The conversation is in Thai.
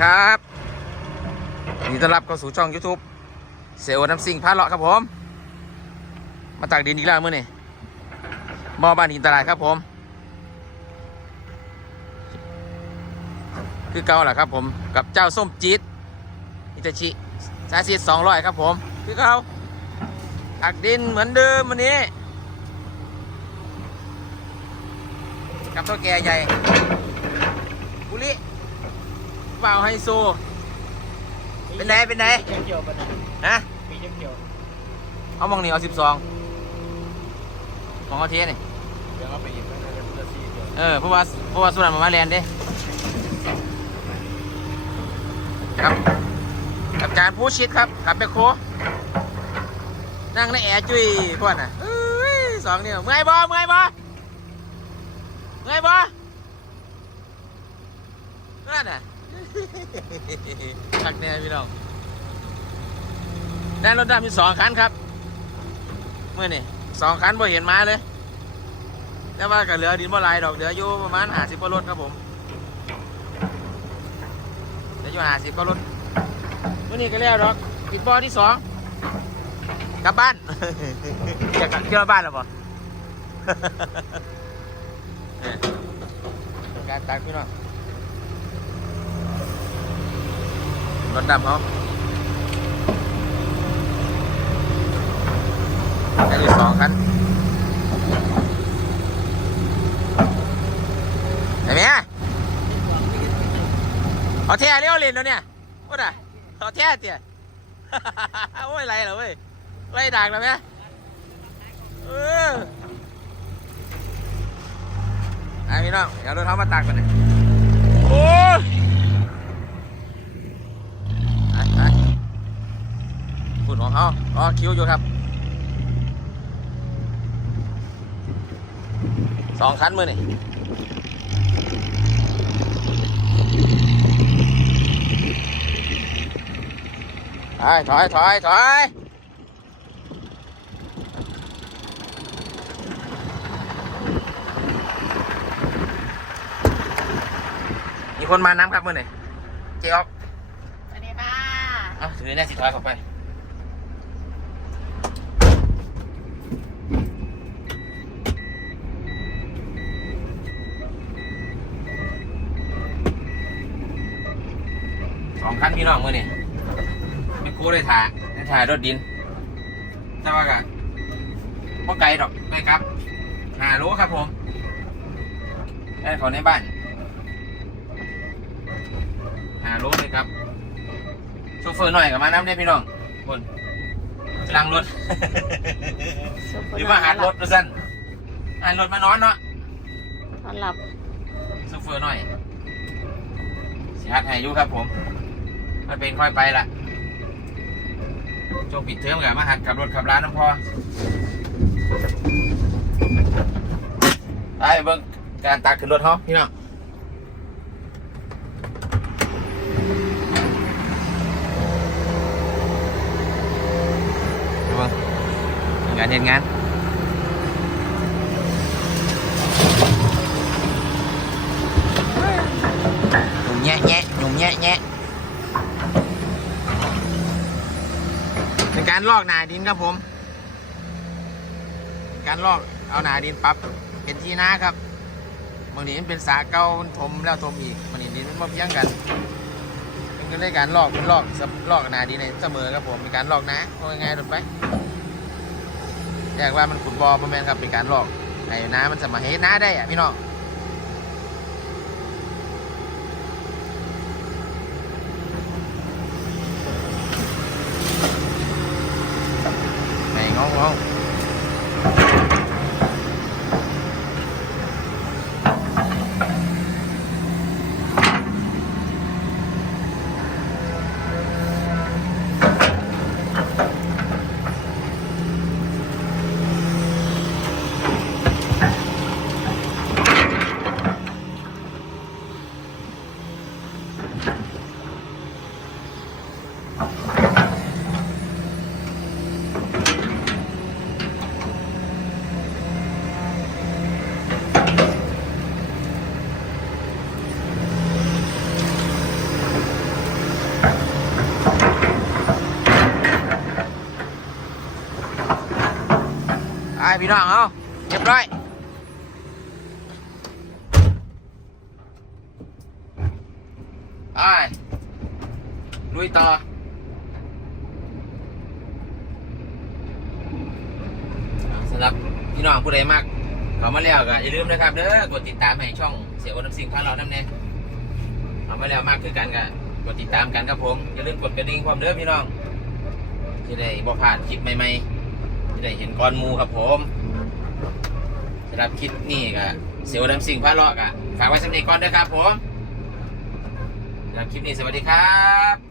ครับยินดีต้อนรับเข้าสู่ช่อง YouTube เซลน้ำซิงพาเลาะครับผม มาตักดินอีกแล้วมื่อนี่บ่อบ้านหินตลาดครับผม คือเก่าแหละครับผม กับเจ้าส้มจี๊ดอิตาชิสายซีสองร้อยครับผม คือเก่าตักดินเหมือนเดิมวันนี้ กับตัวแก่ใหญ่บุริ เปล่าไฮโซ เป็นไงเป็นไงปีเกี่ยวปะเนี่ยฮะปีเกี่ยวเอามองนี่เอาสิบสองของเอาเทียนี่เดี๋ยวเอาไปอีกไม่ได้เป็นเพื่อซีเดียวเออเพราะว่าเพราะว่าสุนันมามาแลนเด้ครับกับการพูดชิดครับกับแมคโครนั่งในแอร์จุ้ยพวกน่ะเอ้ยสองนิ้วเมื่อยบ่เมื่อยบ่เมื่อยบ่นั่นน่ะ ทักแน่พี่น้องได้รถดำมีสองคันครับ เมื่อนี่สองคันบ่เห็นมาเลย แต่ว่าก็เหลือดินบ่ลายดอกเหลืออยู่ประมาณหาสิบกว่ารถครับผมเหลืออยู่หาสิบกว่ารถมื่อนี้ก็แล้วดอกปิดบ่อที่สองกลับบ้านจะกลับเที่ยวบ้านหรอบ่เนี่ยการตักพี่น้อง รถดำเขาได้อยู่สองคันเห็นไหมเอาแท้เลี้ยวเลนแล้วเนี่ยว่าด่ะเอาแท้เตี๋ยโอ้ยไรเหรอเว้ยไรดักแล้วไหมเออไอ้พี่น้องเดี๋ยวรถเขามาตักก่อนเลยโอ้ยไปไปฝุ่นของเขาอ๋อ คิวอยู่ครับสองคันมือนี่ถอยถอยถอยถอยมีคนมาน้ำครับมื่อไหร่เจ๊ออกสวัสดีค่ะ เอาถือแน่สิถอยเข้าไป องคันพี่น้องมื่อนี่ไม่กู้ได้ถ่ายได้ถ่ายรถดินแต่ว่าก็พ่ไกลดอกไม่ครับหารู้ครับผมได้เขอในบ้านหารู้เลยครับโชเฟอร์หน่อยกับมาน้ำได้พี่น้องคนกำลังรถหรือว่าหารถดูสั้นหารถมานอนเนาะนอนหลับโชเฟอร์หน่อยสิฮัดให้อยุครับผม มันเป็นค่อยไปละช่วงปิดเทอมกับมาหัดขับรถขับร้านน้ำพอไปเบิ่งการตักขึ้นรถเขาพี่น้องเบิ่งงานเห็นงาน หนุ่มแงะแงะหนุ่มแงะแงะ เป็นการลอกหนาดินครับผมการลอกเอาหนาดินปรับเป็นที่นาครับบางทีมันเป็นสาเก่ามันถมแล้วถมอีกบางทีดินมันมาเพียงกันเป็นก็เลยการลอกเป็นลอกลอกหนาดินในเสมอครับผมเป็นการลอกนะว่าไงายๆรถไปอยากว่ามันขุดบอประมาณครับเป็นการลอกในน้ำมันสามารถเฮ็ดน้าได้อะพี่น้อง เอาเอา ngon น้องเอาเรียบร้อยไปลุยต่อสำหรับพี่น้องผู้ใดมากเขามาแล้วก็อย่าลืมนะครับเด้อกดติดตามให้ช่องเสียโอน้ำสิงพาเราน้ำแน่เขามาแล้วมากคือกันก็กดติดตามกันครับผมอย่าลืมกดกระดิ่งความเด้อพี่น้องจะได้บ่พลาดคลิปใหม่ๆ จะได้เห็นก้อนมูครับผมสำหรับคลิปนี้ก็เสียวดำสิ่งพาเลาะกะฝากไว้สำหรับก่อนด้วยครับผมสำหรับคลิปนี้สวัสดีครับ